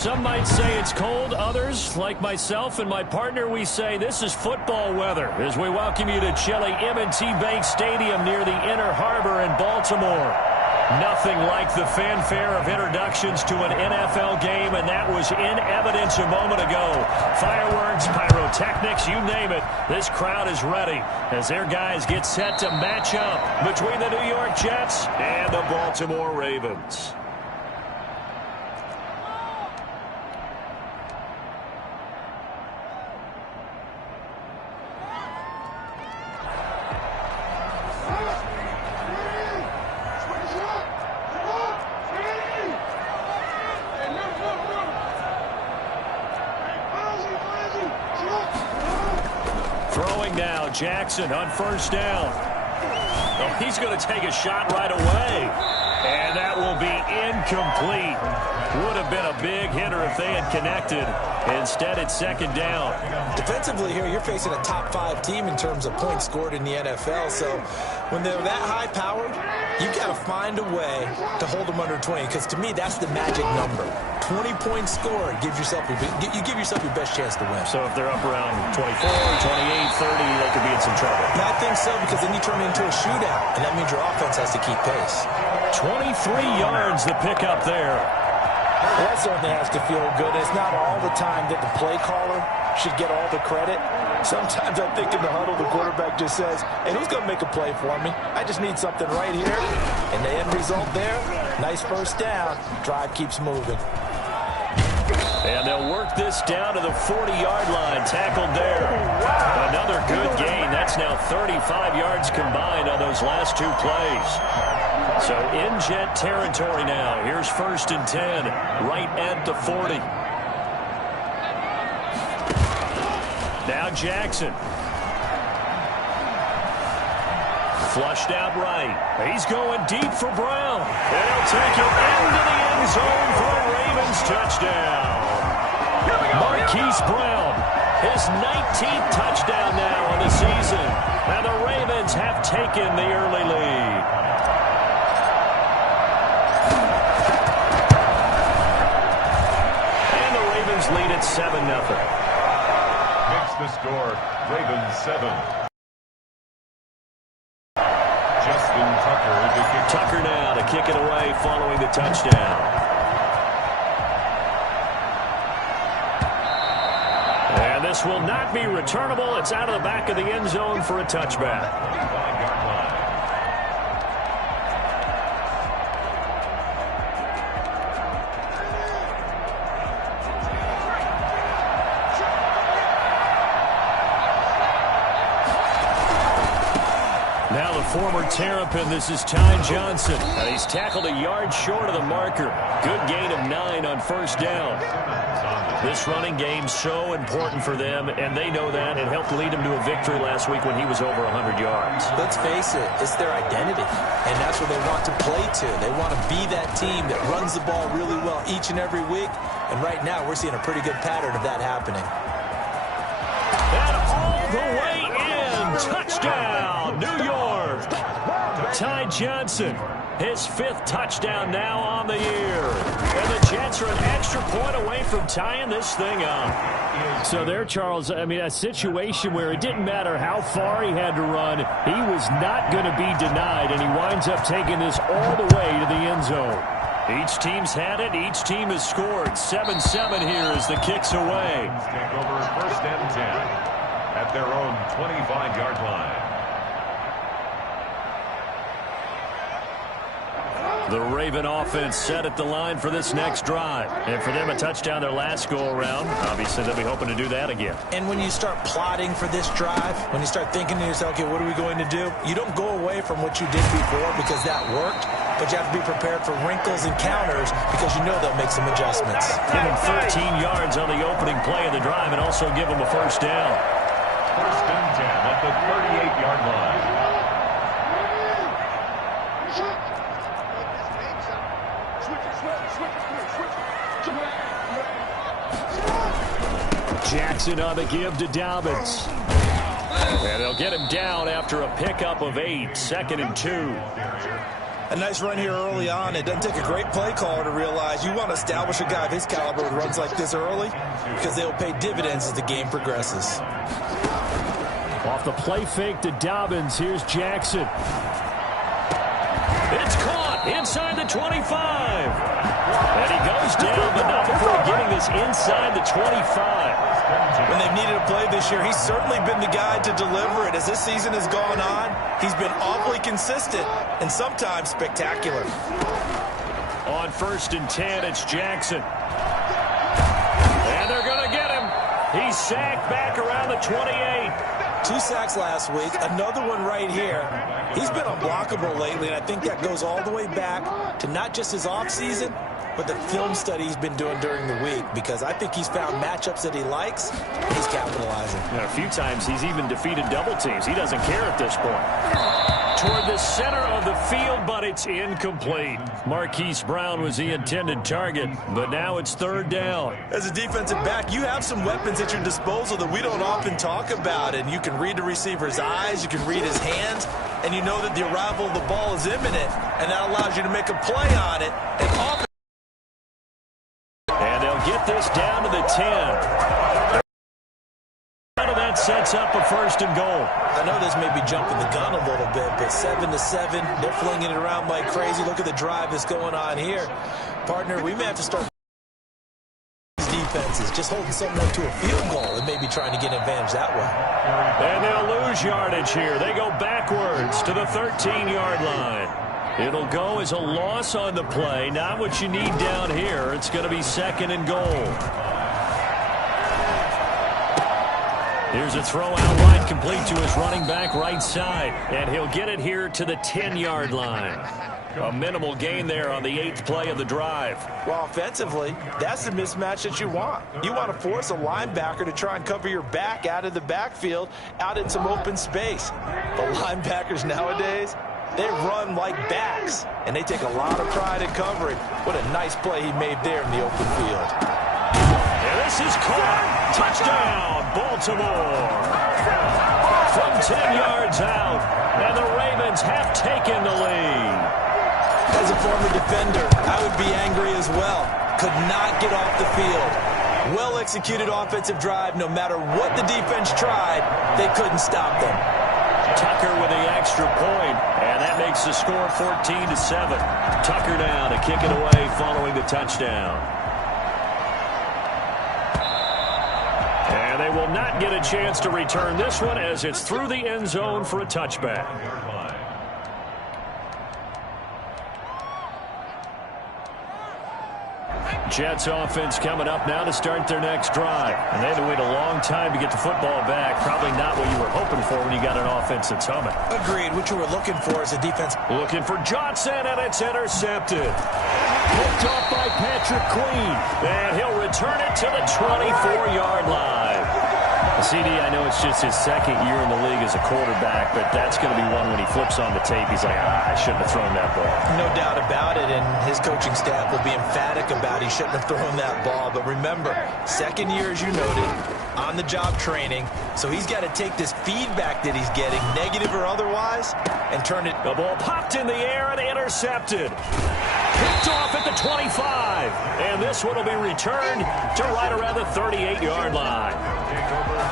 Some might say it's cold. Others, like myself and my partner, we say this is football weather as we welcome you to chilly M&T Bank Stadium near the Inner Harbor in Baltimore. Nothing like the fanfare of introductions to an NFL game, and that was in evidence a moment ago. Fireworks, pyrotechnics, you name it. This crowd is ready as their guys get set to match up between the New York Jets and the Baltimore Ravens. Throwing now, Jackson on first down. Oh, he's going to take a shot right away. And that will be incomplete. Would have been a big hitter if they had connected. Instead, it's second down. Defensively here, you're facing a top 5 team in terms of points scored in the NFL. So when they're that high-powered, you've got to find a way to hold them under 20. Because to me, that's the magic number. 20 points scored gives yourself you give yourself your best chance to win. So if they're up around 24, 28, 30, they could be in some trouble. And I think so, because then you turn it into a shootout, and that means your offense has to keep pace. 23 yards the pickup there. Well, that certainly has to feel good. It's not all the time that the play caller should get all the credit. Sometimes I think in the huddle, the quarterback just says, hey, who's going to make a play for me? I just need something right here. And the end result there, nice first down. Drive keeps moving. And they'll work this down to the 40-yard line. Tackled there. Another good gain. That's now 35 yards combined on those last 2 plays. So in Jet territory now. Here's first and 10, right at the 40. Now Jackson. Flushed out right. He's going deep for Brown. They'll take it into the end zone for a Ravens touchdown. Marquise Brown, his 19th touchdown now on the season. And the Ravens have taken the early lead. And the Ravens lead at 7-0. Makes the score, Ravens 7. Tucker now to kick it away following the touchdown. And this will not be returnable. It's out of the back of the end zone for a touchback. Now the former Terrapin, this is Ty Johnson. He's tackled a yard short of the marker. Good gain of 9 on first down. This running game so important for them, and they know that. It helped lead them to a victory last week when he was over 100 yards. Let's face it, it's their identity, and that's what they want to play to. They want to be that team that runs the ball really well each and every week, and right now we're seeing a pretty good pattern of that happening. And all the way in, touchdown, New York. Ty Johnson, his 5th touchdown now on the year. And the Jets are an extra point away from tying this thing up. So there, Charles, I mean, a situation where it didn't matter how far he had to run, he was not going to be denied, and he winds up taking this all the way to the end zone. Each team's had it. Each team has scored. 7-7 here as the kick's away. Take over first and 10 at their own 25-yard line. The Raven offense set at the line for this next drive. And for them, a touchdown their last go-around. Obviously, they'll be hoping to do that again. And when you start plotting for this drive, when you start thinking to yourself, okay, what are we going to do? You don't go away from what you did before because that worked, but you have to be prepared for wrinkles and counters because you know they'll make some adjustments. Give them 13 yards on the opening play of the drive and also give them a first down. First and 10 at the 38-yard line. Jackson on the give to Dobbins. And they'll get him down after a pickup of 8. 2nd and 2. A nice run here early on. It doesn't take a great play caller to realize you want to establish a guy of his caliber with runs like this early because they'll pay dividends as the game progresses. Off the play fake to Dobbins, here's Jackson. It's caught inside the 25. And he goes down, but not before getting this inside the 25. When they've needed a play this year, he's certainly been the guy to deliver it. As this season has gone on, he's been awfully consistent and sometimes spectacular. On 1st and 10, it's Jackson. And they're going to get him. He's sacked back around the 28. 2 sacks last week, another one right here. He's been unblockable lately, and I think that goes all the way back to not just his offseason, but the film study he's been doing during the week, because I think he's found matchups that he likes, and he's capitalizing. A few times he's even defeated double teams. He doesn't care at this point. Toward the center of the field, but it's incomplete. Marquise Brown was the intended target, but now it's 3rd down. As a defensive back, you have some weapons at your disposal that we don't often talk about, and you can read the receiver's eyes, you can read his hands, and you know that the arrival of the ball is imminent, and that allows you to make a play on it. And they'll get this down to the 10. That sets up a 1st and goal. I know this may be jumping the gun a little bit, but 7-7, they're flinging it around like crazy. Look at the drive that's going on here. Partner, we may have to start these defenses, just holding someone to a field goal and maybe trying to get an advantage that way. And they'll lose yardage here. They go backwards to the 13-yard line. It'll go as a loss on the play. Not what you need down here. It's going to be 2nd and goal. Here's a throw out wide, complete to his running back right side. And he'll get it here to the 10-yard line. A minimal gain there on the 8th play of the drive. Well, offensively, that's the mismatch that you want. You want to force a linebacker to try and cover your back out of the backfield, out in some open space. The linebackers nowadays, they run like backs, and they take a lot of pride in covering. What a nice play he made there in the open field. And this is caught. Touchdown, Baltimore. From 10 yards out, and the Ravens have taken the lead. As a former defender, I would be angry as well. Could not get off the field. Well-executed offensive drive. No matter what the defense tried, they couldn't stop them. Tucker with the extra point, and that makes the score 14-7. Tucker now to kick it away following the touchdown. And they will not get a chance to return this one as it's through the end zone for a touchback. Jets offense coming up now to start their next drive. And they had to wait a long time to get the football back. Probably not what you were hoping for when you got an offense that's humming. Agreed. What you were looking for is a defense. Looking for Johnson, and it's intercepted. Picked off by Patrick Queen. And he'll return it to the 24-yard line. CD, I know it's just his 2nd year in the league as a quarterback, but that's going to be one when he flips on the tape. He's like, I shouldn't have thrown that ball. No doubt about it, and his coaching staff will be emphatic about he shouldn't have thrown that ball. But remember, 2nd year, as you noted, on-the-job training, so he's got to take this feedback that he's getting, negative or otherwise, and turn it. The ball popped in the air and intercepted. Picked off at the 25, and this one will be returned to right around the 38-yard line.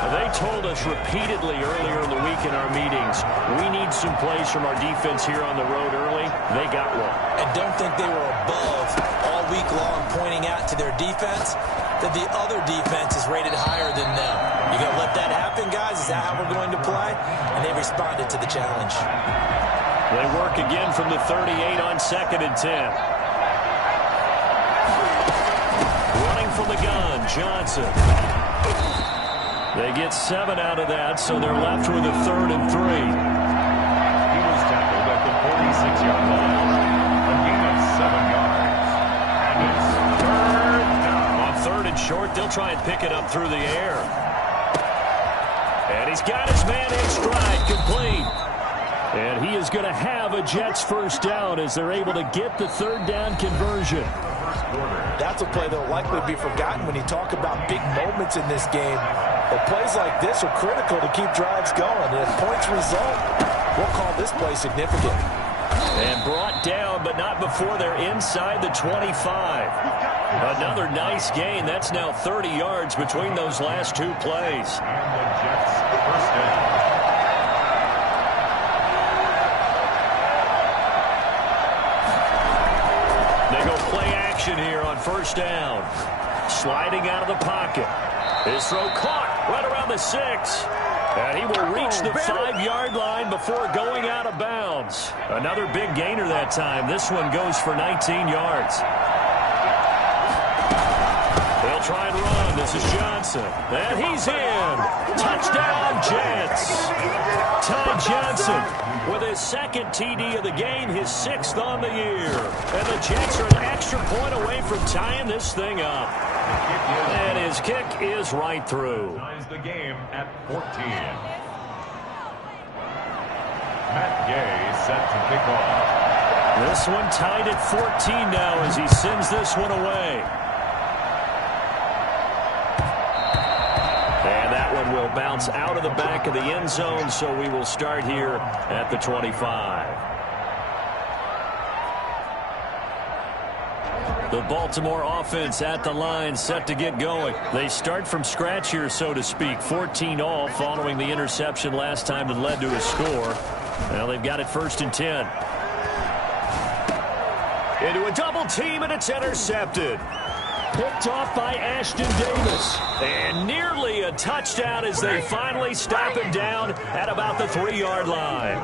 They told us repeatedly earlier in the week in our meetings, we need some plays from our defense here on the road early. They got one. And don't think they were above all week long pointing out to their defense that the other defense is rated higher than them. You going to let that happen, guys? Is that how we're going to play? And they responded to the challenge. They work again from the 38 on 2nd and 10. Running from the gun, Johnson. They get 7 out of that, so they're left with a 3rd and 3. He was tackled at the 46-yard line. A gain of 7 yards. And it's 3rd down. On 3rd and short, they'll try and pick it up through the air. And he's got his man in stride, complete. And he is going to have a Jets 1st down as they're able to get the 3rd down conversion. That's a play that will likely be forgotten when you talk about big moments in this game. But plays like this are critical to keep drives going. And if points result, we'll call this play significant. And brought down, but not before they're inside the 25. Another nice gain. That's now 30 yards between those last two plays. And the Jets first down. They go play action here on first down. Sliding out of the pocket. His throw caught right around the 6. And he will reach the 5-yard line before going out of bounds. Another big gainer that time. This one goes for 19 yards. They'll try and run. This is Johnson. And he's in. Touchdown, Jets. Ty Johnson with his second TD of the game, his 6th on the year. And the Jets are an extra point away from tying this thing up. And his kick is right through. Ties the game at 14. Matt Gay set to kick off. This one tied at 14 now as he sends this one away. And that one will bounce out of the back of the end zone, so we will start here at the 25. The Baltimore offense at the line, set to get going. They start from scratch here, so to speak. 14 all following the interception last time that led to a score. Well, they've got it 1st and 10. Into a double team, and it's intercepted. Picked off by Ashton Davis. And nearly a touchdown as they finally stop him down at about the 3-yard line.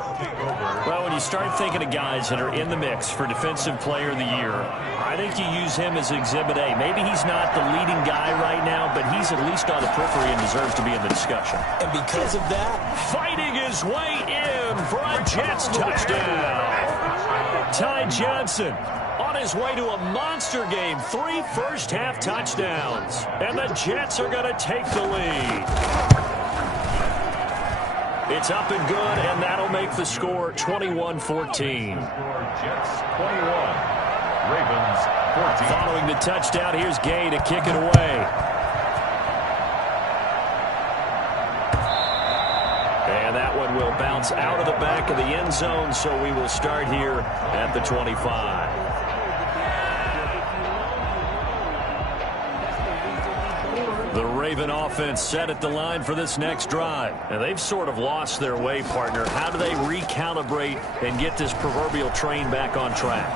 Well, when you start thinking of guys that are in the mix for Defensive Player of the Year, I think you use him as Exhibit A. Maybe he's not the leading guy right now, but he's at least on the periphery and deserves to be in the discussion. And because of that, fighting his way in for a Jets touchdown. Ty Johnson on his way to a monster game. 3 first-half touchdowns. And the Jets are going to take the lead. It's up and good, and that'll make the score 21-14. Jets 21. Ravens 14. Following the touchdown, here's Gay to kick it away. And that one will bounce out of the back of the end zone, so we will start here at the 25. The Raven offense set at the line for this next drive. And they've sort of lost their way, partner. How do they recalibrate and get this proverbial train back on track?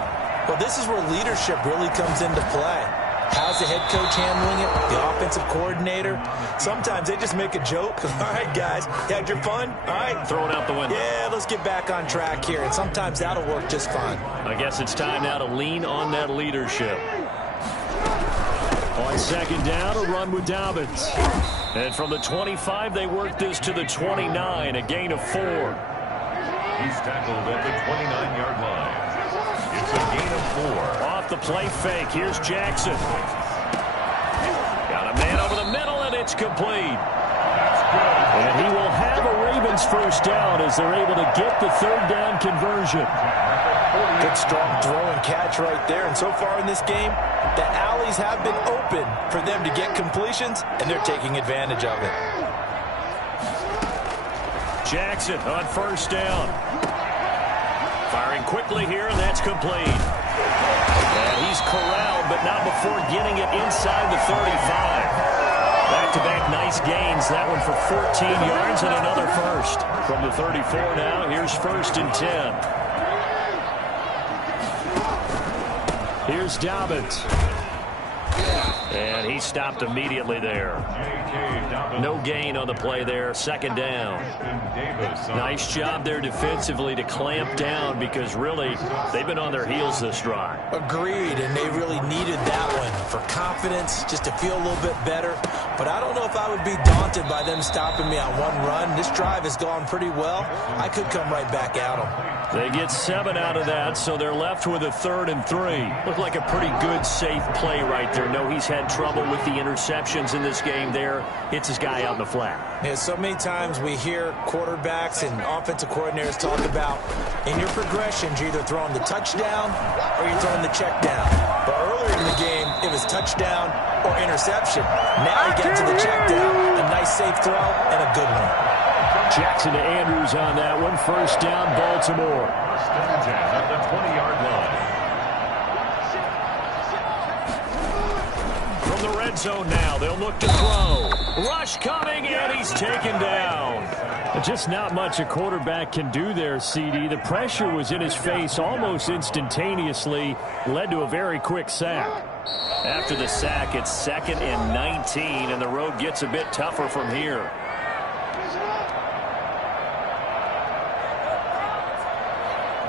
well, this is where leadership really comes into play. How's the head coach handling it? The offensive coordinator? Sometimes they just make a joke. All right, guys, you had your fun? All right. Throw it out the window. Yeah, let's get back on track here. And sometimes that'll work just fine. I guess it's time now to lean on that leadership. On second down, a run with Dobbins. And from the 25, they work this to the 29, a gain of 4. He's tackled at the 29-yard line. It's a gain of 4. Off the play fake, here's Jackson. Got a man over the middle, and it's complete. That's good. And he will have a Ravens first down as they're able to get the third down conversion. Good strong throw and catch right there. And so far in this game, the alleys have been open for them to get completions, and they're taking advantage of it. Jackson on first down. Firing quickly here, and that's complete. And he's corralled, but not before getting it inside the 35. Back-to-back nice gains. That one for 14 yards and another first. From the 34 now, here's 1st and 10. Here's Dobbins. And he stopped immediately there. No gain on the play there. Second down. Nice job there defensively to clamp down because really they've been on their heels this drive. Agreed, and they really needed that one for confidence, just to feel a little bit better. But I don't know if I would be daunted by them stopping me on one run. This drive has gone pretty well. I could come right back at them. They get 7 out of that, so they're left with a 3rd and 3. Looked like a pretty good, safe play right there. No, he's had trouble with the interceptions in this game there. Hits his guy out in the flat. Yeah, so many times we hear quarterbacks and offensive coordinators talk about in your progressions, you're either throwing the touchdown or you're throwing the check down. But earlier in the game, it was touchdown or interception. Now he got to the check down. A nice safe throw and a good one. Jackson to Andrews on that one. First down, Baltimore. First and 10 at the 20-yard line. From the red zone now, they'll look to throw. Rush coming, and he's taken down. Just not much a quarterback can do there, CD. The pressure was in his face almost instantaneously, led to a very quick sack. After the sack, it's 2nd and 19, and the road gets a bit tougher from here.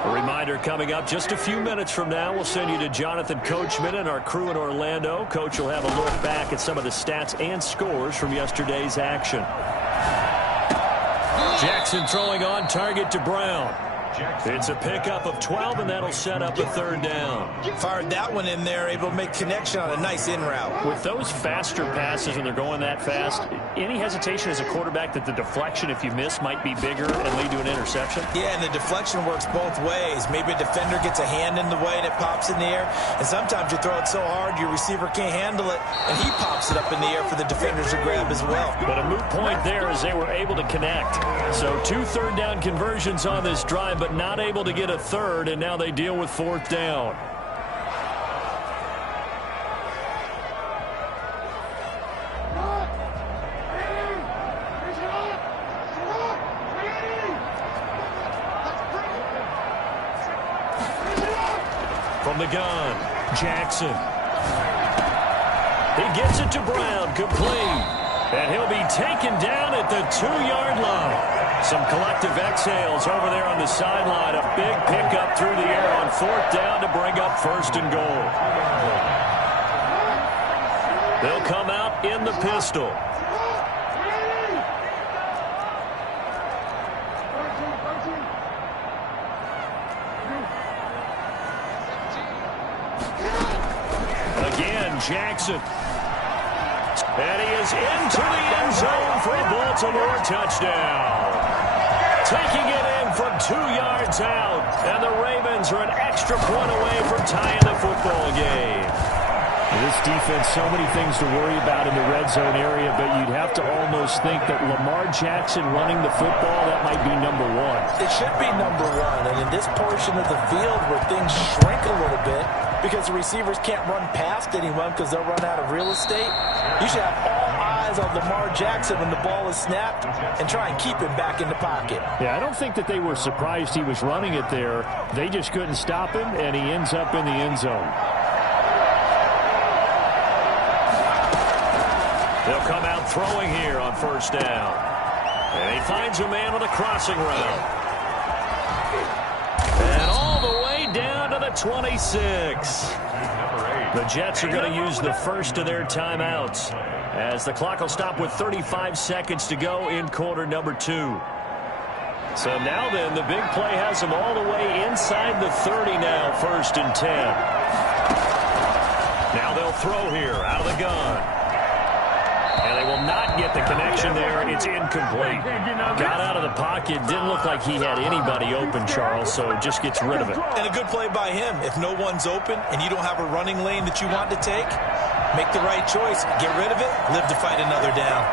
A reminder coming up just a few minutes from now. We'll send you to Jonathan Coachman and our crew in Orlando. Coach will have a look back at some of the stats and scores from yesterday's action. Jackson throwing on target to Brown. It's a pickup of 12, and that'll set up a 3rd down. Fired that one in there, able to make connection on a nice in route. With those faster passes when they're going that fast, any hesitation as a quarterback that the deflection, if you miss, might be bigger and lead to an interception? Yeah, and the deflection works both ways. Maybe a defender gets a hand in the way and it pops in the air, and sometimes you throw it so hard your receiver can't handle it, and he pops it up in the air for the defenders to grab as well. But a moot point there as they were able to connect. So 2 third-down conversions on this drive, but not able to get a 3rd, and now they deal with 4th down. From the gun, Jackson. He gets it to Brown, complete. And he'll be taken down at the 2-yard line. Some collective exhales over there on the sideline. A big pickup through the air on 4th down to bring up 1st and goal. They'll come out in the pistol. Again, Jackson. And he is into the end zone for a Baltimore touchdown. Taking it in from 2 yards out. And the Ravens are an extra point away from tying the football game. This defense, so many things to worry about in the red zone area, but you'd have to almost think that Lamar Jackson running the football, that might be number 1. It should be number 1. And in this portion of the field where things shrink a little bit, because the receivers can't run past anyone because they'll run out of real estate, you should have all eyes on Lamar Jackson when the ball is snapped and try and keep him back in the pocket. Yeah, I don't think that they were surprised he was running it there. They just couldn't stop him, and he ends up in the end zone. They'll come out throwing here on 1st down. And he finds a man with a crossing route. And all the way down to the 26. The Jets are going to use the first of their timeouts as the clock will stop with 35 seconds to go in quarter number 2. So now then, the big play has them all the way inside the 30 now, 1st and 10. Now they'll throw here out of the gun. And they will not get the connection there. It's incomplete. Got out of the pocket. Didn't look like he had anybody open, Charles, so just gets rid of it. And a good play by him. If no one's open and you don't have a running lane that you want to take, make the right choice. Get rid of it. Live to fight another down.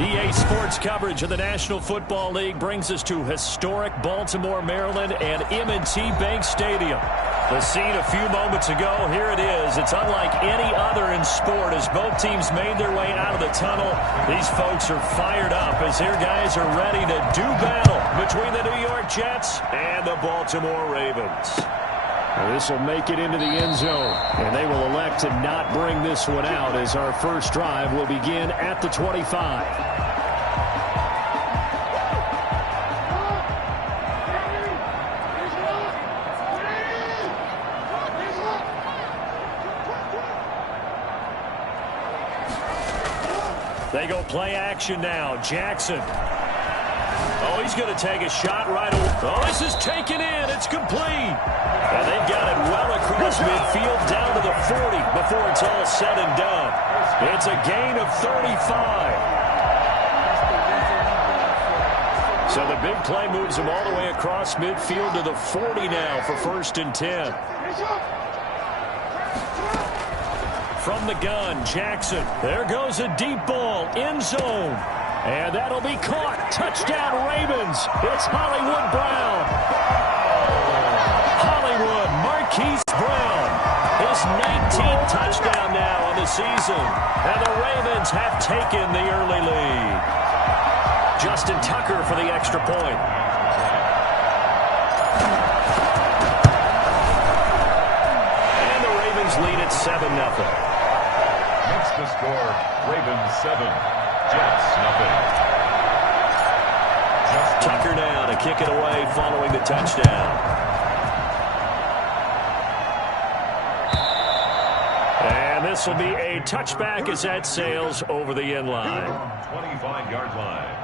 EA Sports coverage of the National Football League brings us to historic Baltimore, Maryland, and M&T Bank Stadium. The scene a few moments ago, here it is. It's unlike any other in sport as both teams made their way out of the tunnel. These folks are fired up as their guys are ready to do battle between the New York Jets and the Baltimore Ravens. This will make it into the end zone, and they will elect to not bring this one out as our first drive will begin at the 25. They go play action now. Jackson. Oh, he's going to take a shot right away. Oh, this is taken in. It's complete. And they've got it well across midfield down to the 40 before it's all said and done. It's a gain of 35. So the big play moves him all the way across midfield to the 40 now for 1st and 10. From the gun, Jackson. There goes a deep ball, end zone. And that'll be caught. Touchdown, Ravens. It's Hollywood Brown. Hollywood Marquise Brown. His 19th touchdown now on the season. And the Ravens have taken the early lead. Justin Tucker for the extra point. And the Ravens lead at 7-0. Makes the score Ravens 7. Jets nothing. Tucker now to kick it away following the touchdown. And this will be a touchback as that sails over the end line. 25-yard line.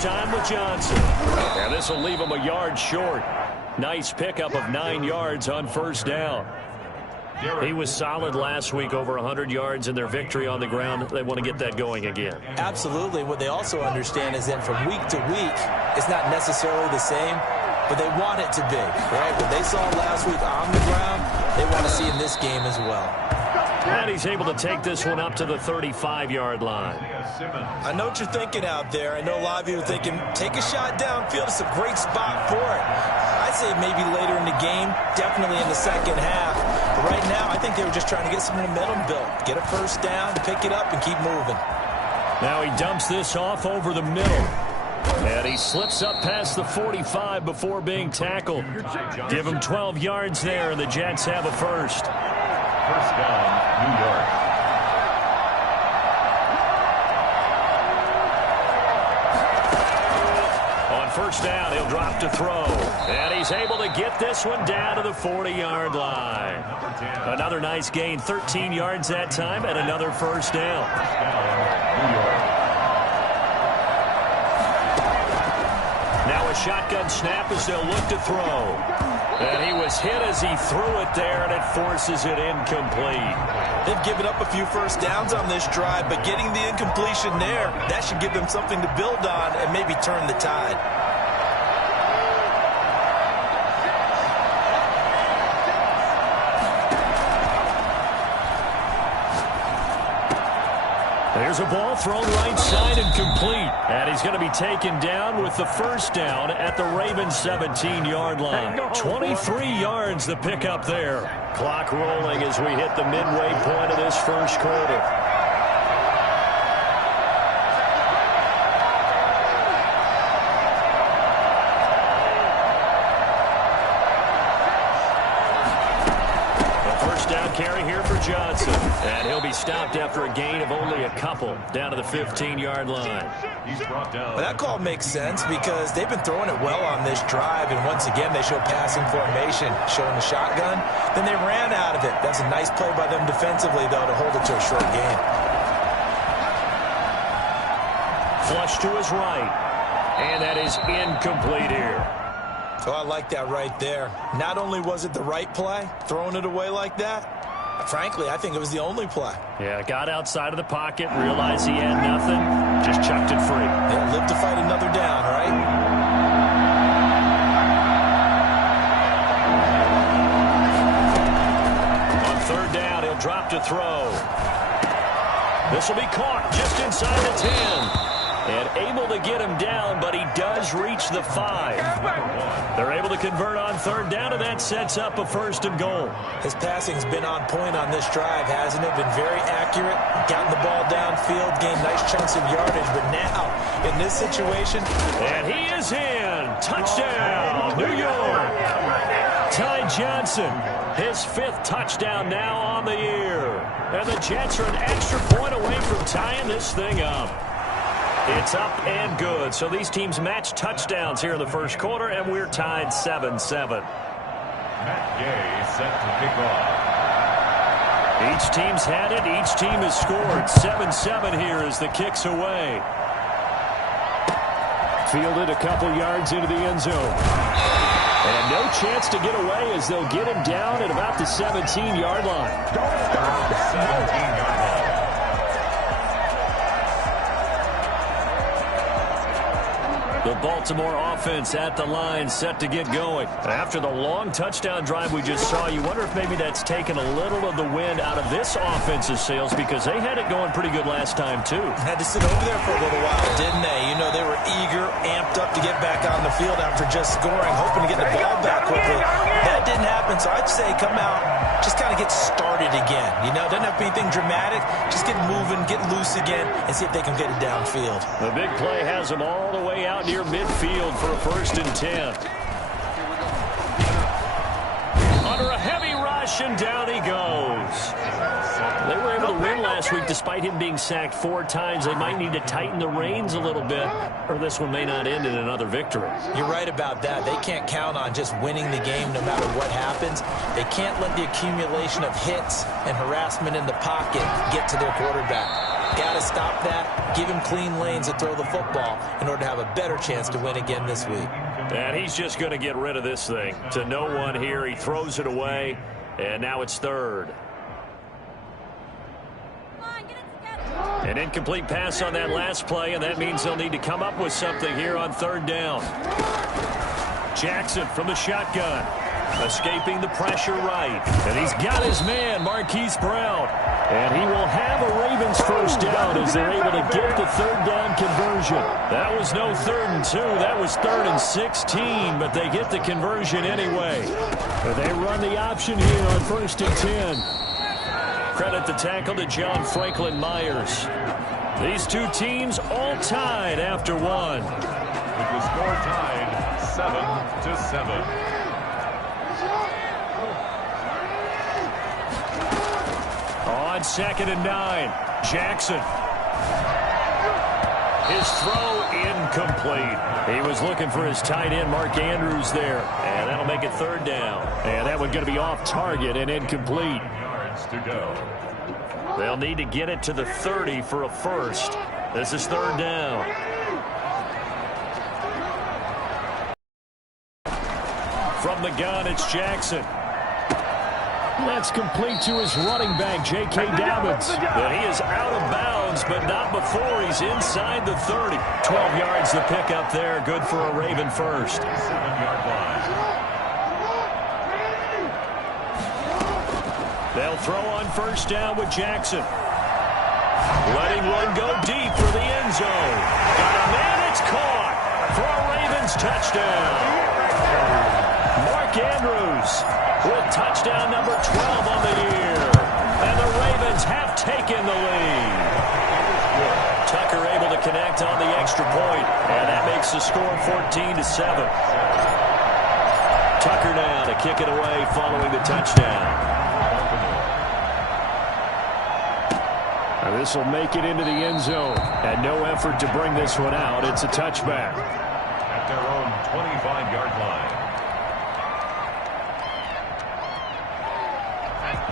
Time with Johnson. And this will leave him a yard short. Nice pickup of 9 yards on first down. He was solid last week, over 100 yards in their victory on the ground. They want to get that going again. Absolutely. What they also understand is that from week to week, it's not necessarily the same, but they want it to be, right? What they saw last week on the ground, they want to see in this game as well. And he's able to take this one up to the 35-yard line. I know what you're thinking out there. I know a lot of you are thinking, take a shot downfield. It's a great spot for it. I'd say maybe later in the game, definitely in the second half. But right now, I think they were just trying to get some momentum built. Get a first down, pick it up, and keep moving. Now he dumps this off over the middle. And he slips up past the 45 before being tackled. Give him 12 yards there, and the Jets have a first. First down, New York. On first down, he'll drop to throw. And he's able to get this one down to the 40-yard line. Another nice gain, 13 yards that time, and another first down. New York. Now a shotgun snap as they'll look to throw. And he was hit as he threw it there, and it forces it incomplete. They've given up a few first downs on this drive, but getting the incompletion there, that should give them something to build on and maybe turn the tide. There's a ball thrown right side and complete. And he's going to be taken down with the first down at the Ravens 17-yard line. 23 yards the pickup there. Clock rolling as we hit the midway point of this first quarter. Carry here for Johnson. And he'll be stopped after a gain of only a couple down to the 15-yard line. He's brought down. Well, that call makes sense because they've been throwing it well on this drive, and once again they show passing formation, showing the shotgun. Then they ran out of it. That's a nice play by them defensively, though, to hold it to a short gain. Flush to his right. And that is incomplete here. So I like that right there. Not only was it the right play, throwing it away like that, frankly, I think it was the only play. Yeah, got outside of the pocket, realized he had nothing, just chucked it free. Yeah, live to fight another down, right? to throw. This will be caught just inside the 10. And able to get him down, but he does reach the 5. They're able to convert on third down, and that sets up a 1st and goal. His passing's been on point on this drive, hasn't it? Been very accurate, gotten the ball downfield, gained nice chunks of yardage. But now, in this situation... And he is in. Touchdown, New York. Ty Johnson, his 5th touchdown now on the year. And the Jets are an extra point away from tying this thing up. It's up and good. So these teams match touchdowns here in the first quarter, and we're tied 7-7. Matt Gay set to kick off. Each team's had it. Each team has scored. 7-7 here as the kick's away. Fielded a couple yards into the end zone. And no chance to get away as they'll get him down at about the 17-yard line. 17-yard line. The Baltimore offense at the line, set to get going. After the long touchdown drive we just saw, you wonder if maybe that's taken a little of the wind out of this offense's sails, because they had it going pretty good last time, too. Had to sit over there for a little while, didn't they? You know, they were eager, amped up to get back on the field after just scoring, hoping to get the ball back quickly. That didn't happen, so I'd say come out, just kind of get started again. You know, doesn't have to be anything dramatic. Just get moving, get loose again, and see if they can get it downfield. The big play has them all the way out near midfield for a 1st and 10. Under a heavy rush, and down he goes. They were able to win last week despite him being sacked 4 times. They might need to tighten the reins a little bit, or this one may not end in another victory. You're right about that. They can't count on just winning the game no matter what happens. They can't let the accumulation of hits and harassment in the pocket get to their quarterback. Got to stop that, give him clean lanes to throw the football in order to have a better chance to win again this week. And he's just going to get rid of this thing. To no one here, he throws it away, and now it's 3rd. An incomplete pass on that last play, and that means they'll need to come up with something here on 3rd down. Jackson from the shotgun, escaping the pressure right. And he's got his man, Marquise Brown. And he will have a Ravens 1st down as they're able to get the 3rd down conversion. That was no 3rd and 2. That was 3rd and 16, but they get the conversion anyway. They run the option here on 1st and 10. Credit the tackle to John Franklin Myers. These two teams all tied after 1. With the score tied 7-7. On 2nd and 9, Jackson. His throw incomplete. He was looking for his tight end, Mark Andrews, there. And that'll make it 3rd down. And that one's going to be off target and incomplete. Yards to go. They'll need to get it to the 30 for a 1st. This is 3rd down. From the gun, it's Jackson. That's complete to his running back, J.K. Dobbins. And he is out of bounds, but not before he's inside the 30. 12 yards the pickup there. Good for a Raven 1st. 7-yard line. They'll throw on 1st down with Jackson. Letting one go deep for the end zone. Got a man, it's caught for a Ravens touchdown. Mark Andrews with touchdown number 12 on the year. And the Ravens have taken the lead. Tucker able to connect on the extra point, and that makes the score 14-7. Tucker now to kick it away following the touchdown. This will make it into the end zone. And no effort to bring this one out. It's a touchback. At their own 25-yard line.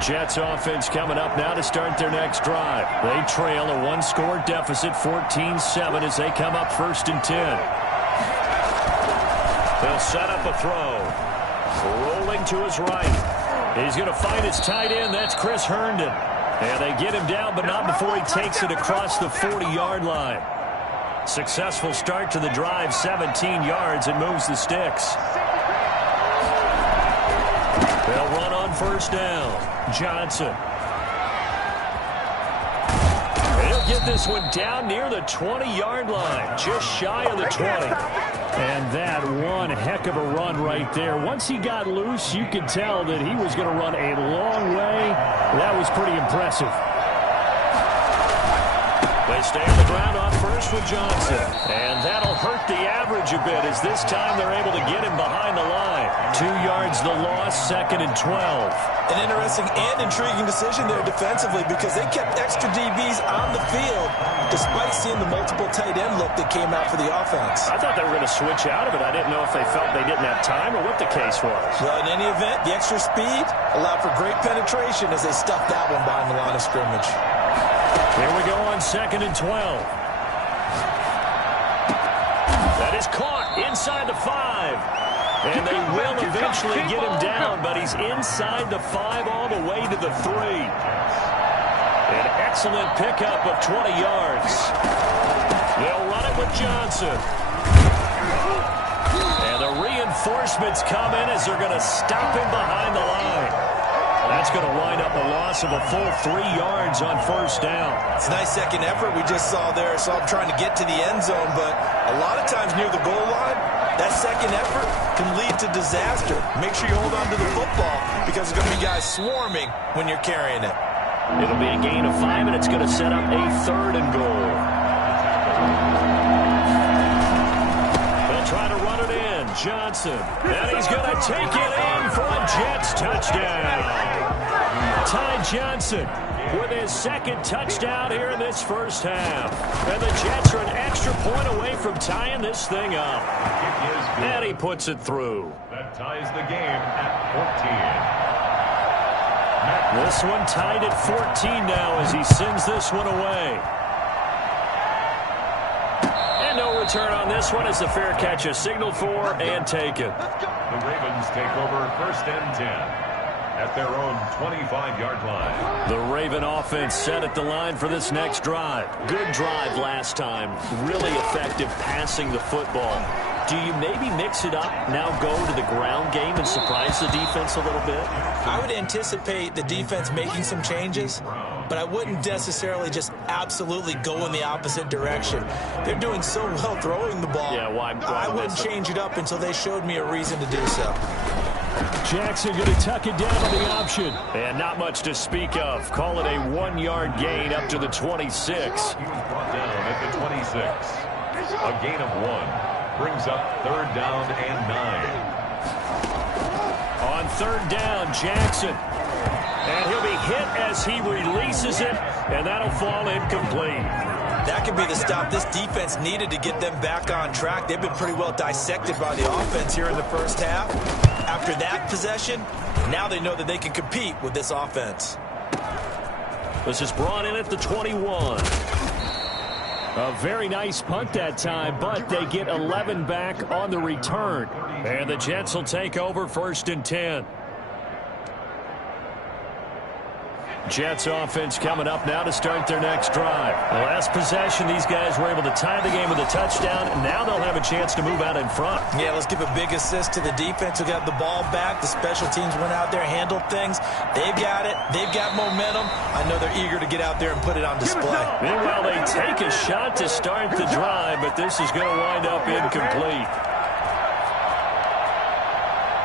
Jets offense coming up now to start their next drive. They trail a 1-score deficit, 14-7, as they come up 1st and 10. They'll set up a throw. Rolling to his right. He's going to find his tight end. That's Chris Herndon. And they get him down, but not before he takes it across the 40-yard line. Successful start to the drive, 17 yards, and moves the sticks. They'll run on 1st down. Johnson. put this one down near the 20-yard line, just shy of the 20. And that one heck of a run right there. Once he got loose, you could tell that he was going to run a long way. That was pretty impressive. They stay on the ground on first with Johnson. And that'll hurt the average a bit as this time they're able to get him behind the line. 2 yards the loss, 2nd and 12. An interesting and intriguing decision there defensively because they kept extra DBs on the field despite seeing the multiple tight end look that came out for the offense. I thought they were going to switch out of it. I didn't know if they felt they didn't have time or what the case was. Well, in any event, the extra speed allowed for great penetration as they stuffed that one behind the line of scrimmage. Here we go on 2nd and 12. That is caught inside the 5. And they will eventually get him down, but he's inside the 5 all the way to the 3. An excellent pickup of 20 yards. They'll run it with Johnson. And the reinforcements come in as they're going to stop him behind the line. That's going to wind up a loss of a full 3 yards on first down. It's a nice second effort we just saw there. So I'm trying to get to the end zone, but a lot of times near the goal line, that second effort can lead to disaster. Make sure you hold on to the football because there's going to be guys swarming when you're carrying it. It'll be a gain of 5, and it's going to set up a 3rd and goal. They'll try to run it in. Johnson. And he's going to take it in for a Jets touchdown. Ty Johnson with his 2nd touchdown here in this first half. And the Jets are an extra point away from tying this thing up. And he puts it through. That ties the game at 14. This one tied at 14 now as he sends this one away. And no return on this one as the fair catch is signaled for and taken. The Ravens take over 1st and 10. At their own 25-yard line. The Raven offense set at the line for this next drive. Good drive last time. Really effective passing the football. Do you maybe mix it up, now go to the ground game and surprise the defense a little bit? I would anticipate the defense making some changes, but I wouldn't necessarily just absolutely go in the opposite direction. They're doing so well throwing the ball. Yeah, why I wouldn't change it up until they showed me a reason to do so. Jackson going to tuck it down on the option. And not much to speak of. Call it a 1-yard gain up to the 26. He was brought down at the 26. A gain of 1 brings up 3rd down and 9. On 3rd down, Jackson. And he'll be hit as he releases it, and that'll fall incomplete. That could be the stop this defense needed to get them back on track. They've been pretty well dissected by the offense here in the first half. After that possession, now they know that they can compete with this offense. This is brought in at the 21. A very nice punt that time, but they get 11 back on the return. And the Jets will take over 1st and 10. Jets offense coming up now to start their next drive. The last possession, these guys were able to tie the game with a touchdown, and now they'll have a chance to move out in front. Yeah, let's give a big assist to the defense who got the ball back. The special teams went out there, handled things. They've got it. They've got momentum. I know they're eager to get out there and put it on display. Meanwhile, they take a shot to start the drive, but this is going to wind up incomplete.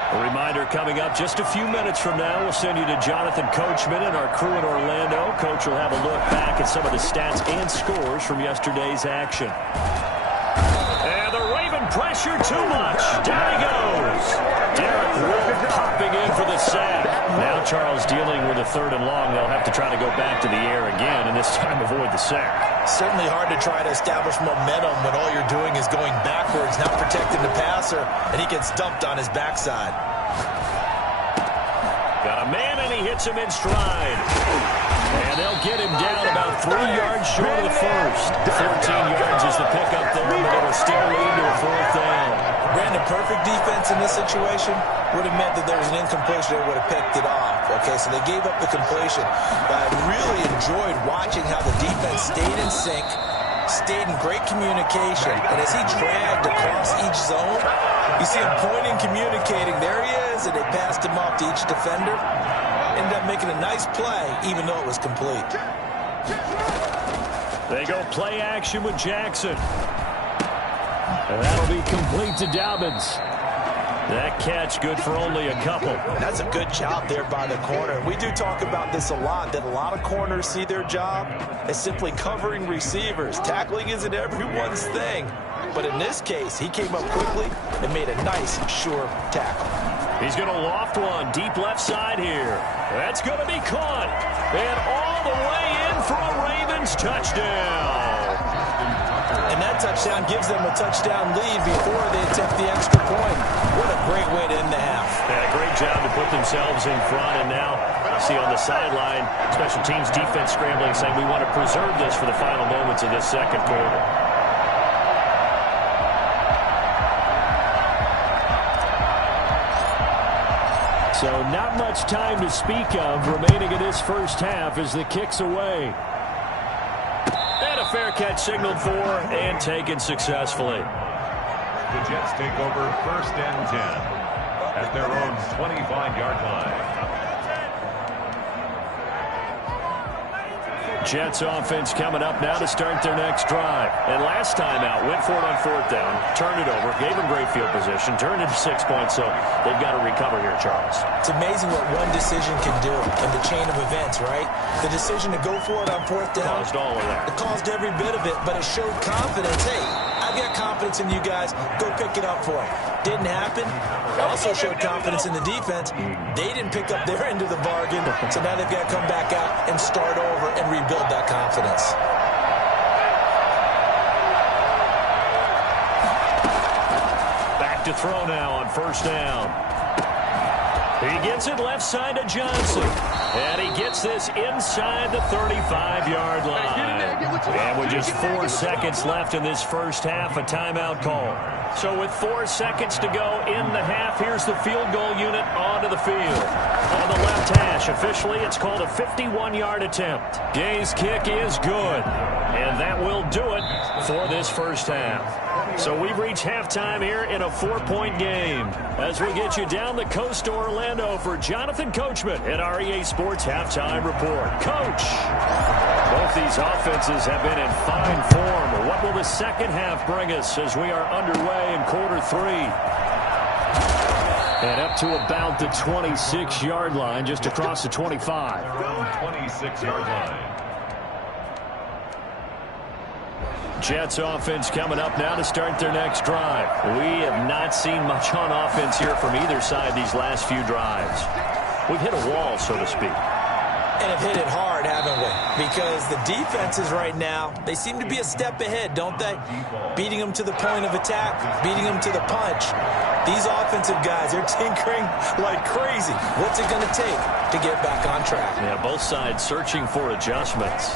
A reminder coming up just a few minutes from now, we'll send you to Jonathan Coachman and our crew in Orlando. Coach will have a look back at some of the stats and scores from yesterday's action. And the Raven pressure too much. Down he goes. Derek Wolfe popping in for the sack. Now Charles dealing with a 3rd and long. They'll have to try to go back to the air again, and this time avoid the sack. Certainly hard to try to establish momentum when all you're doing is going backwards, not protecting the passer, and he gets dumped on his backside. Got a man, and he hits him in stride. And they'll get him down about 3 yards short of the first. 14 yards is the pickup there, but it'll still lead to a 4th down. Brandon, perfect defense in this situation would have meant that there was an incompletion. They would have picked it off. Okay, so they gave up the completion. But I really enjoyed watching how the defense stayed in sync, stayed in great communication. And as he dragged across each zone, you see him pointing, communicating. There he is, and they passed him off to each defender. Ended up making a nice play, even though it was complete. They go play action with Jackson. And that'll be complete to Dobbins. That catch good for only a couple. That's a good job there by the corner. We do talk about this a lot, that a lot of corners see their job as simply covering receivers. Tackling isn't everyone's thing. But in this case, he came up quickly and made a nice, sure tackle. He's going to loft one deep left side here. That's going to be caught. And all the way in for a Ravens touchdown. And that touchdown gives them a touchdown lead before they attempt the extra point. What a great way to end the half. Yeah, great job to put themselves in front. And now, see on the sideline, special teams defense scrambling, saying we want to preserve this for the final moments of this second quarter. So not much time to speak of remaining in this first half as the kick's away. And a fair catch signaled for and taken successfully. The Jets take over 1st and 10 at their own 25-yard line. Jets offense coming up now to start their next drive. And last time out, went for it on 4th down, turned it over, gave them great field position, turned it to 6 points, so they've got to recover here, Charles. It's amazing what one decision can do in the chain of events, right? The decision to go for it on 4th down. Caused all of that. It caused every bit of it, but it showed confidence. Hey, I've got confidence in you guys. Go pick it up for them. Didn't happen. Also showed confidence in the defense. They didn't pick up their end of the bargain, so now they've got to come back out and start over and rebuild that confidence. Back to throw now on 1st down. He gets it left side to Johnson. And he gets this inside the 35-yard line. And with just 4 seconds left in this first half, a timeout call. So with 4 seconds to go in the half, here's the field goal unit onto the field. On the left hash, officially it's called a 51-yard attempt. Gay's kick is good. And that will do it for this first half. So we've reached halftime here in a 4-point game. As we get you down the coast to Orlando for Jonathan Coachman at our EA Sports Halftime Report. Coach, both these offenses have been in fine form. What will the second half bring us as we are underway in quarter 3? And up to about the 26-yard line, just across the 25. 26-yard line. Jets offense coming up now to start their next drive. We have not seen much on offense here from either side these last few drives. We've hit a wall, so to speak. And have hit it hard, haven't we? Because the defenses right now, they seem to be a step ahead, don't they? Beating them to the point of attack, beating them to the punch. These offensive guys, they're tinkering like crazy. What's it going to take to get back on track? Yeah, both sides searching for adjustments.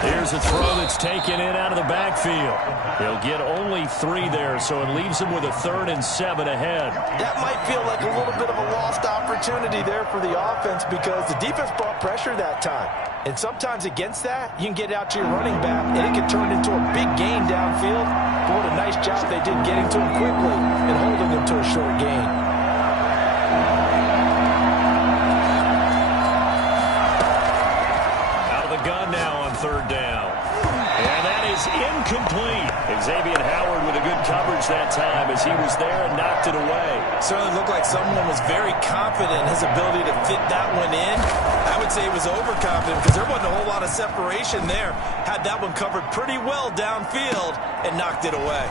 Here's a throw that's taken in out of the backfield. He'll get only 3 there, so it leaves him with a 3rd and 7 ahead. That might feel like a little bit of a lost opportunity there for the offense because the defense brought pressure that time. And sometimes against that, you can get out to your running back, and it can turn into a big gain downfield. But what a nice job they did getting to him quickly and holding him to a short gain. Gun now on 3rd down. And that is incomplete. Xavier Howard with a good coverage that time as he was there and knocked it away. Certainly looked like someone was very confident in his ability to fit that one in. I would say he was overconfident because there wasn't a whole lot of separation there. Had that one covered pretty well downfield and knocked it away.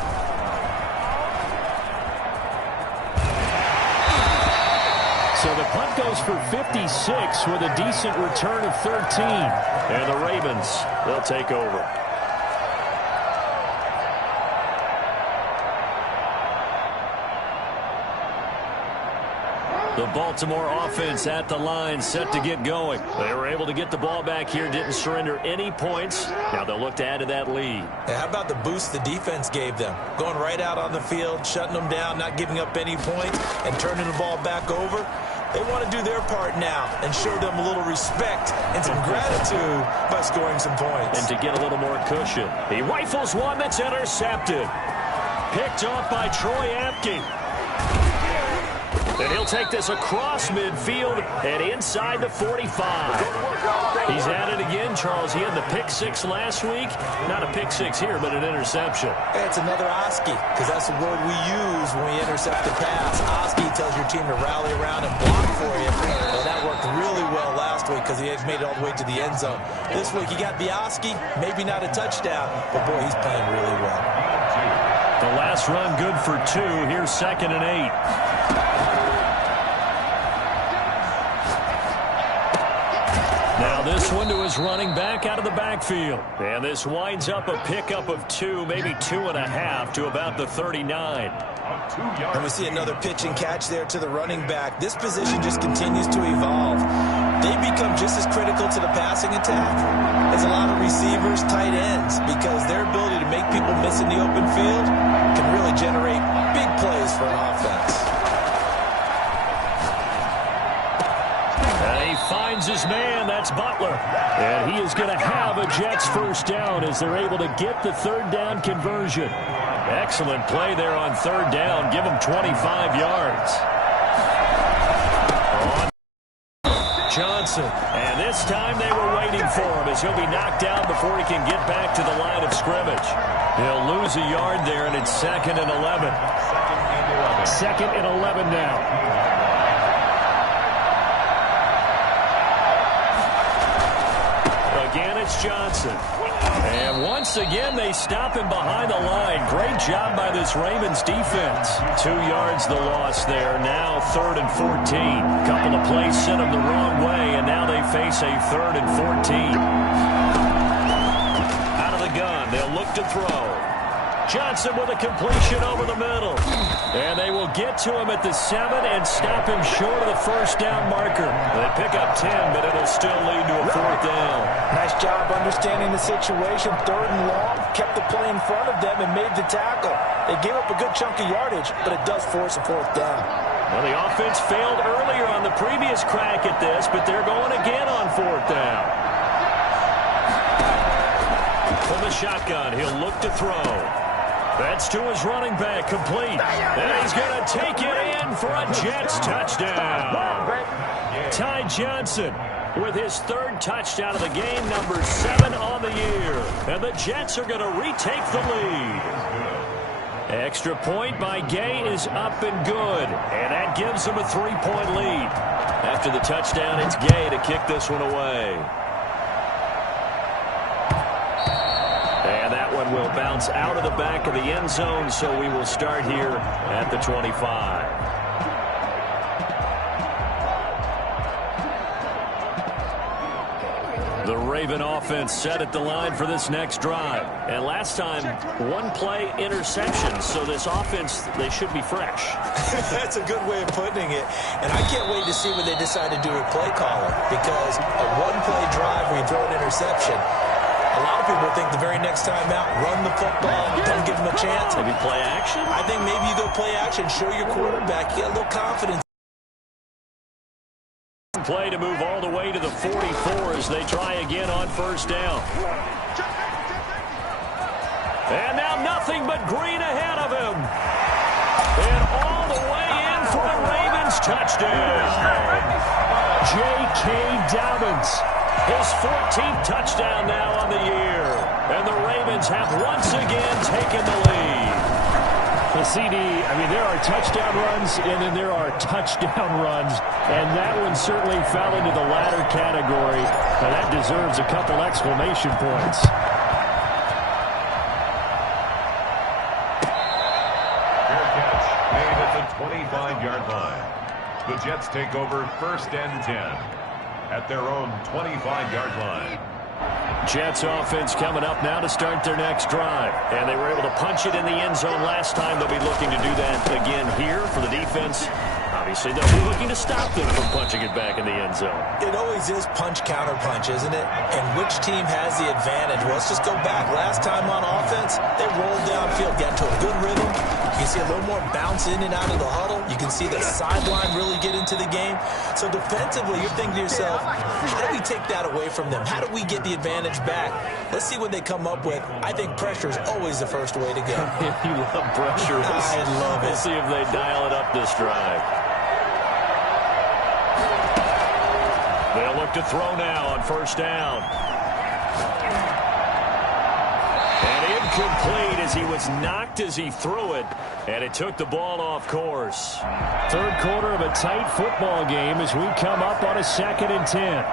So the punt goes for 56 with a decent return of 13. And the Ravens, they'll take over. The Baltimore offense at the line, set to get going. They were able to get the ball back here, didn't surrender any points. Now they'll look to add to that lead. How about the boost the defense gave them? Going right out on the field, shutting them down, not giving up any points, and turning the ball back over. They want to do their part now and show them a little respect and some gratitude by scoring some points. And to get a little more cushion. He rifles one that's intercepted. Picked off by Troy Apke. And he'll take this across midfield and inside the 45. He's at it again, Charles. He had the pick six last week. Not a pick six here, but an interception. It's another Oski, because that's the word we use when we intercept the pass. Oski tells your team to rally around and block for you. Well, that worked really well last week because he had made it all the way to the end zone. This week he got the Oski, maybe not a touchdown, but boy, he's playing really well. The last run good for 2. Here's 2nd and 8. Now this one to his running back out of the backfield. And this winds up a pickup of 2, maybe 2.5 to about the 39. And we see another pitch and catch there to the running back. This position just continues to evolve. They become just as critical to the passing attack as a lot of receivers, tight ends, because their ability to make people miss in the open field can really generate big plays for an offense. And he finds his man. That's Butler. And he is going to have a Jets first down as they're able to get the 3rd down conversion. Excellent play there on 3rd down. Give him 25 yards. Johnson. And this time they were waiting for him as he'll be knocked down before he can get back to the line of scrimmage. He'll lose a yard there, and it's 2nd and 11. 2nd and 11 now. Again, it's Johnson. And once again, they stop him behind the line. Great job by this Ravens defense. 2 yards the loss there. Now 3rd and 14. Couple of plays sent them the wrong way, and now they face a 3rd and 14. Out of the gun, they'll look to throw. Johnson with a completion over the middle. And they will get to him at the 7 and stop him short of the first down marker. They pick up 10, but it'll still lead to a 4th down. Nice job understanding the situation. 3rd and long, kept the play in front of them and made the tackle. They gave up a good chunk of yardage, but it does force a 4th down. Well, the offense failed earlier on the previous crack at this, but they're going again on 4th down. From the shotgun, he'll look to throw. That's to his running back, complete. And he's going to take it in for a Jets touchdown. Ty Johnson with his 3rd touchdown of the game, number 7 on the year. And the Jets are going to retake the lead. Extra point by Gay is up and good. And that gives them a 3-point lead. After the touchdown, it's Gay to kick this one away. And that one will bounce out of the back of the end zone, so we will start here at the 25. The Raven offense set at the line for this next drive. And last time, 1-play interception, so this offense, they should be fresh. That's a good way of putting it. And I can't wait to see what they decide to do with play calling, because a 1-play drive where you throw an interception, a lot of people think the very next time out, run the football, don't give them a chance. Maybe play action? I think maybe you go play action, show your quarterback, you get a little confidence. Play to move all the way to the 44 as they try again on 1st down. And now nothing but green ahead of him. And all the way in for the Ravens touchdown. J.K. Dobbins. His 14th touchdown now on the year. And the Ravens have once again taken the lead. The CD, I mean, there are touchdown runs and then there are touchdown runs. And that one certainly fell into the latter category. Now that deserves a couple exclamation points. Fair catch made at the 25-yard line. The Jets take over 1st and 10. At their own 25-yard line. Jets offense coming up now to start their next drive. And they were able to punch it in the end zone last time. They'll be looking to do that again here for the defense. Obviously, they'll be looking to stop them from punching it back in the end zone. It always is punch-counter-punch, isn't it? And which team has the advantage? Well, let's just go back. Last time on offense, they rolled downfield, got to a good rhythm. You can see a little more bounce in and out of the huddle. You can see the sideline really get into the game. So defensively, you're thinking to yourself, how do we take that away from them? How do we get the advantage back? Let's see what they come up with. I think pressure is always the first way to go. You love pressure. I love it. We'll see if they dial it up this drive. They'll look look to throw now on first down. And incomplete as he was knocked as he threw it, and it took the ball off course. Third quarter of a tight football game as we come up on a 2nd and 10.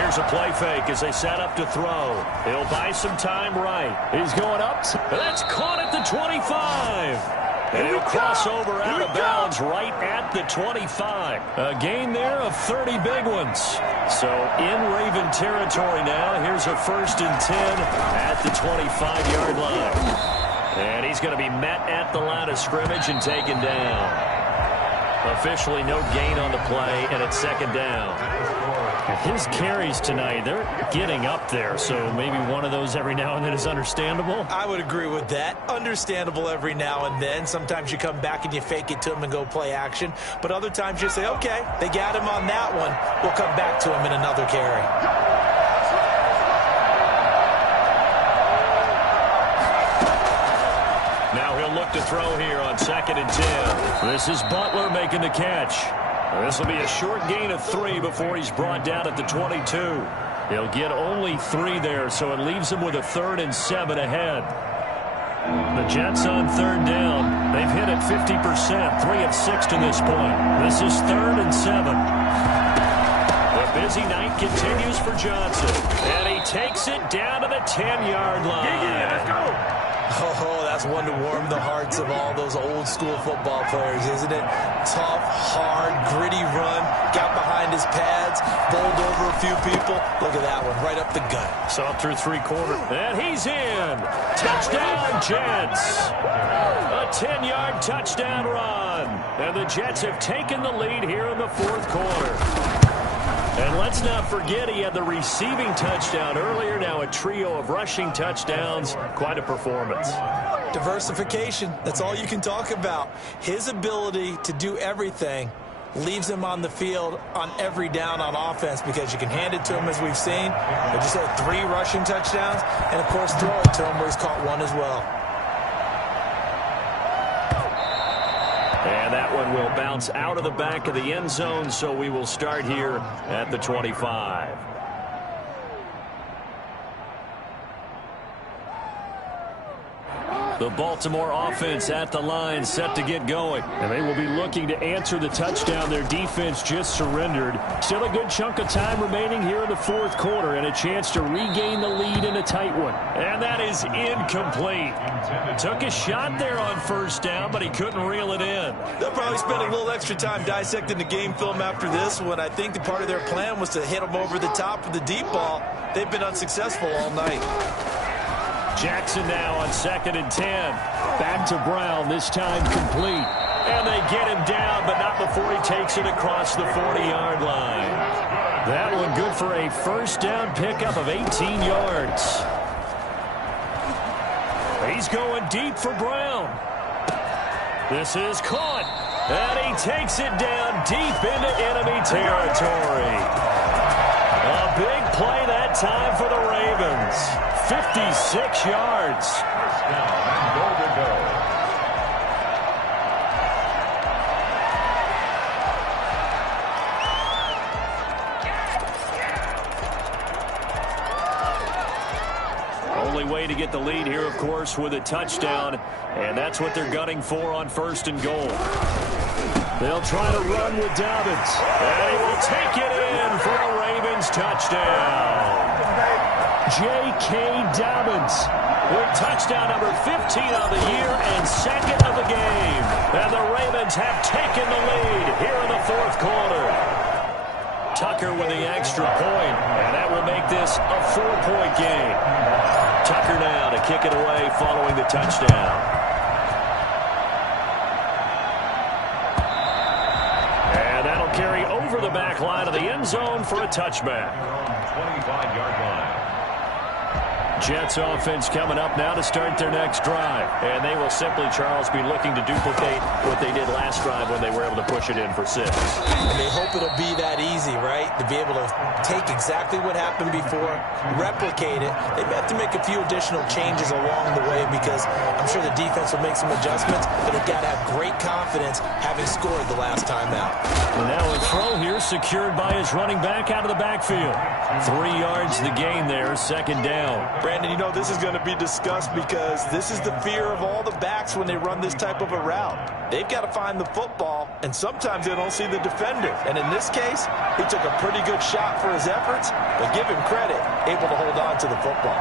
Here's a play fake as they set up to throw. He'll buy some time right. He's going up. That's caught at the 25. And he'll cross over out of bounds right at the 25. A gain there of 30 big ones. So in Raven territory now. Here's a 1st and 10 at the 25-yard line. And he's going to be met at the line of scrimmage and taken down. Officially no gain on the play, and it's 2nd down. His carries tonight, they're getting up there, so maybe one of those every now and then is understandable. I would agree with that. Understandable every now and then. Sometimes you come back and you fake it to him and go play action. But other times you say, okay, they got him on that one. We'll come back to him in another carry. Now he'll look to throw here on 2nd and 10. This is Butler making the catch. This will be a short gain of 3 before he's brought down at the 22. He'll get only 3 there, so it leaves him with a 3rd and 7 ahead. The Jets on 3rd down. They've hit it 50%, 3 of 6 to this point. This is 3rd and 7. The busy night continues for Johnson. And he takes it down to the 10-yard line. Let's go. Oh, that's one to warm the hearts of all those old-school football players, isn't it? Tough, hard, gritty run, got behind his pads, bowled over a few people. Look at that one, right up the gut. Saw through 3 quarters. And he's in. Touchdown, Jets. A 10-yard touchdown run. And the Jets have taken the lead here in the 4th quarter. And let's not forget he had the receiving touchdown earlier. Now a trio of rushing touchdowns. Quite a performance. Diversification. That's all you can talk about. His ability to do everything leaves him on the field on every down on offense because you can hand it to him as we've seen. But just had 3 rushing touchdowns and, of course, throw it to him where he's caught 1 as well. And that one will bounce out of the back of the end zone, so we will start here at the 25. The Baltimore offense at the line, set to get going. And they will be looking to answer the touchdown their defense just surrendered. Still a good chunk of time remaining here in the 4th quarter and a chance to regain the lead in a tight one. And that is incomplete. Took a shot there on 1st down, but he couldn't reel it in. They'll probably spend a little extra time dissecting the game film after this one. I think the part of their plan was to hit him over the top of the deep ball. They've been unsuccessful all night. Jackson now on 2nd and 10. Back to Brown, this time complete. And they get him down, but not before he takes it across the 40-yard line. That one good for a 1st down pickup of 18 yards. He's going deep for Brown. This is caught. And he takes it down deep into enemy territory. A big play that time for the Ravens. 56 yards. First down and goal to go. Only way to get the lead here, of course, with a touchdown. And that's what they're gunning for on 1st and goal. They'll try to run with Dobbins. And he will take it in for a Ravens touchdown. J.K. Dobbins with touchdown number 15 of the year and 2nd of the game. And the Ravens have taken the lead here in the 4th quarter. Tucker with the extra point, and that will make this a 4-point game. Tucker now to kick it away following the touchdown. And that'll carry over the back line of the end zone for a touchback. 25-yard line. Jets offense coming up now to start their next drive. And they will simply, Charles, be looking to duplicate what they did last drive when they were able to push it in for 6. And they hope it'll be that easy, right? To be able to take exactly what happened before, replicate it. They may have to make a few additional changes along the way because I'm sure the defense will make some adjustments, but they've got to have great confidence having scored the last time out. And now a throw here secured by his running back out of the backfield. 3 yards the gain there, second down. Brandon, you know, this is going to be discussed because this is the fear of all the backs when they run this type of a route. They've got to find the football, and sometimes they don't see the defender. And in this case, he took a pretty good shot for his efforts, but give him credit, able to hold on to the football.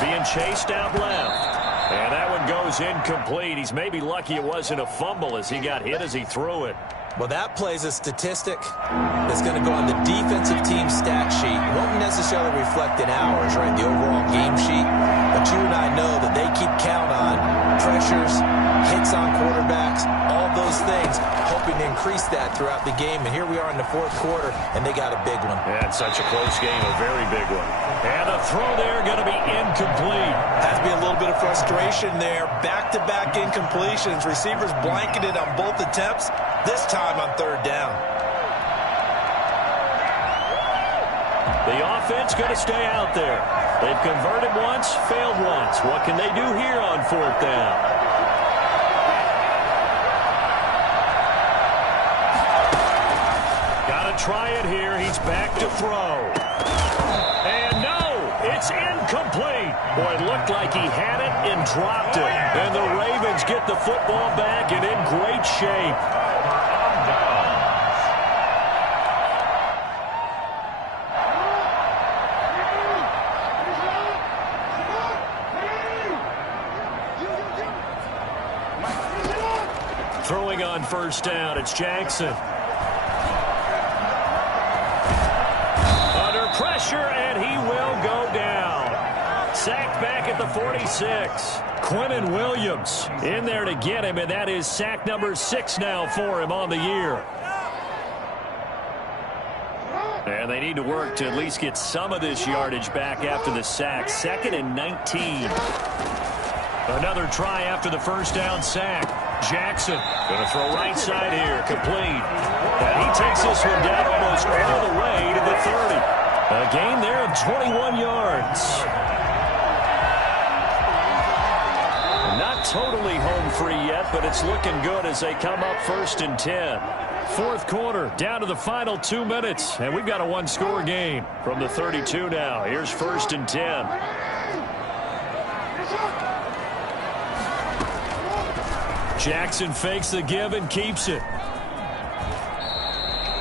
Being chased out left. And that one goes incomplete. He's maybe lucky it wasn't a fumble as he got hit as he threw it. Well, that plays a statistic that's going to go on the defensive team stat sheet. It won't necessarily reflect in ours, right, the overall game sheet. But you and I know that they keep count on pressures, hits on quarterbacks, all those things, hoping to increase that throughout the game. And here we are in the fourth quarter, and they got a big one. And such a close game, a very big one. And the throw there going to be incomplete. Has to be a little bit of frustration there. Back-to-back incompletions. Receivers blanketed on both attempts. This time on third down. The offense going to stay out there. They've converted once, failed once. What can they do here on fourth down? Got to try it here. He's back to throw. And no, it's incomplete. Boy, it looked like he had it and dropped it. And the Ravens get the football back and in great shape. Throwing on first down, it's Jackson. Under pressure, and he will go down. Sacked back at the 46. Quinnen Williams in there to get him, and that is sack number 6 now for him on the year. And they need to work to at least get some of this yardage back after the sack. 2nd and 19. Another try after the first down sack. Jackson going to throw right side here, complete. And he takes this one down almost all the way to the 30. A gain there of 21 yards. Not totally home free yet, but it's looking good as they come up 1st and 10. Fourth quarter, down to the final 2 minutes, and we've got a one-score game from the 32 now. Here's 1st and 10. Jackson fakes the give and keeps it.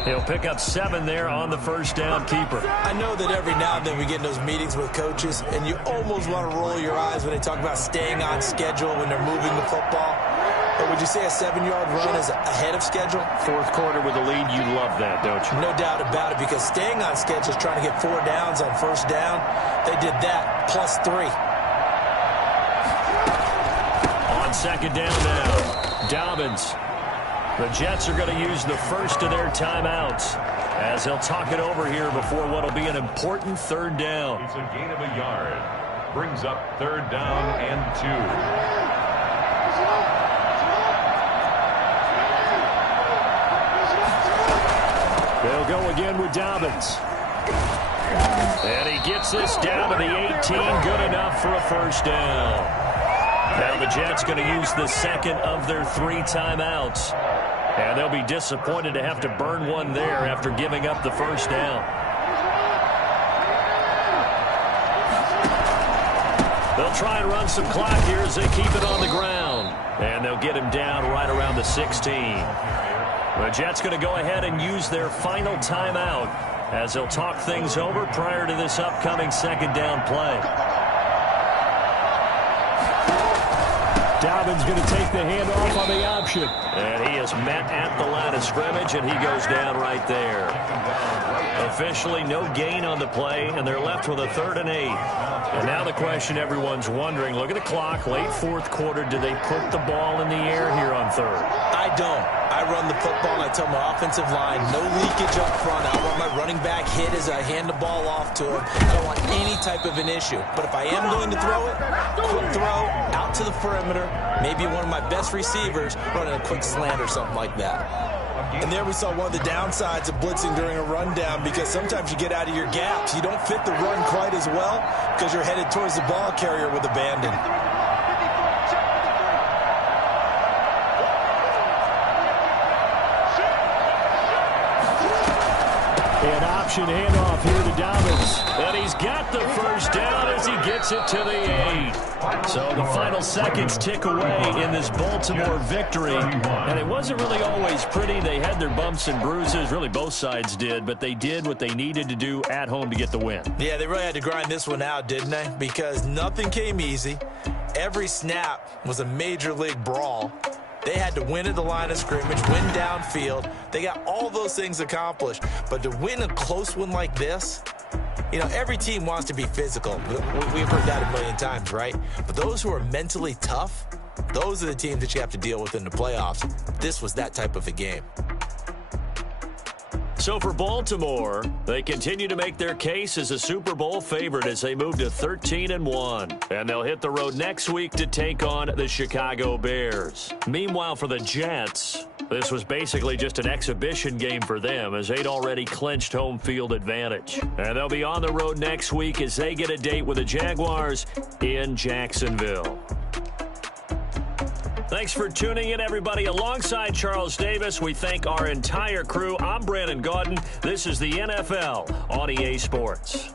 He'll pick up 7 there on the first down keeper. I know that every now and then we get in those meetings with coaches, and you almost want to roll your eyes when they talk about staying on schedule when they're moving the football. But would you say a 7-yard run is ahead of schedule? Fourth quarter with a lead, you love that, don't you? No doubt about it, because staying on schedule is trying to get 4 downs on first down. They did that, plus 3. On second down now, Dobbins. The Jets are going to use the first of their timeouts as they'll talk it over here before what will be an important third down. It's a gain of a yard. Brings up third down and 2. They'll go again with Dobbins. And he gets this down to the 18. Good enough for a first down. Now the Jets going to use the second of their 3 timeouts. And they'll be disappointed to have to burn one there after giving up the first down. They'll try and run some clock here as they keep it on the ground. And they'll get him down right around the 16. The Jets going to go ahead and use their final timeout as they'll talk things over prior to this upcoming second down play. Dobbins going to take the handoff on the option. And he is met at the line of scrimmage, and he goes down right there. Officially no gain on the play, and they're left with a 3rd and 8. And now the question everyone's wondering, look at the clock, late fourth quarter, do they put the ball in the air here on third? I don't. I run the football, and I tell my offensive line, no leakage up front. I want my running back hit as I hand the ball off to him. I don't want any type of an issue. But if I am going to throw it, quick throw, out to the perimeter, maybe one of my best receivers running a quick slant or something like that. And there we saw one of the downsides of blitzing during a rundown, because sometimes you get out of your gaps. You don't fit the run quite as well because you're headed towards the ball carrier with abandon. An option handoff here to Dobbins. And he's got the first down as he gets it to the 8. So the final seconds tick away in this Baltimore victory. And it wasn't really always pretty. They had their bumps and bruises. Really, both sides did. But they did what they needed to do at home to get the win. Yeah, they really had to grind this one out, didn't they? Because nothing came easy. Every snap was a major league brawl. They had to win at the line of scrimmage, win downfield. They got all those things accomplished. But to win a close one like this, you know, every team wants to be physical. We've heard that a million times, right? But those who are mentally tough, those are the teams that you have to deal with in the playoffs. This was that type of a game. So for Baltimore, they continue to make their case as a Super Bowl favorite as they move to 13-1. And they'll hit the road next week to take on the Chicago Bears. Meanwhile, for the Jets, this was basically just an exhibition game for them as they'd already clinched home field advantage. And they'll be on the road next week as they get a date with the Jaguars in Jacksonville. Thanks for tuning in, everybody. Alongside Charles Davis, we thank our entire crew. I'm Brandon Gaudin. This is the NFL on EA Sports.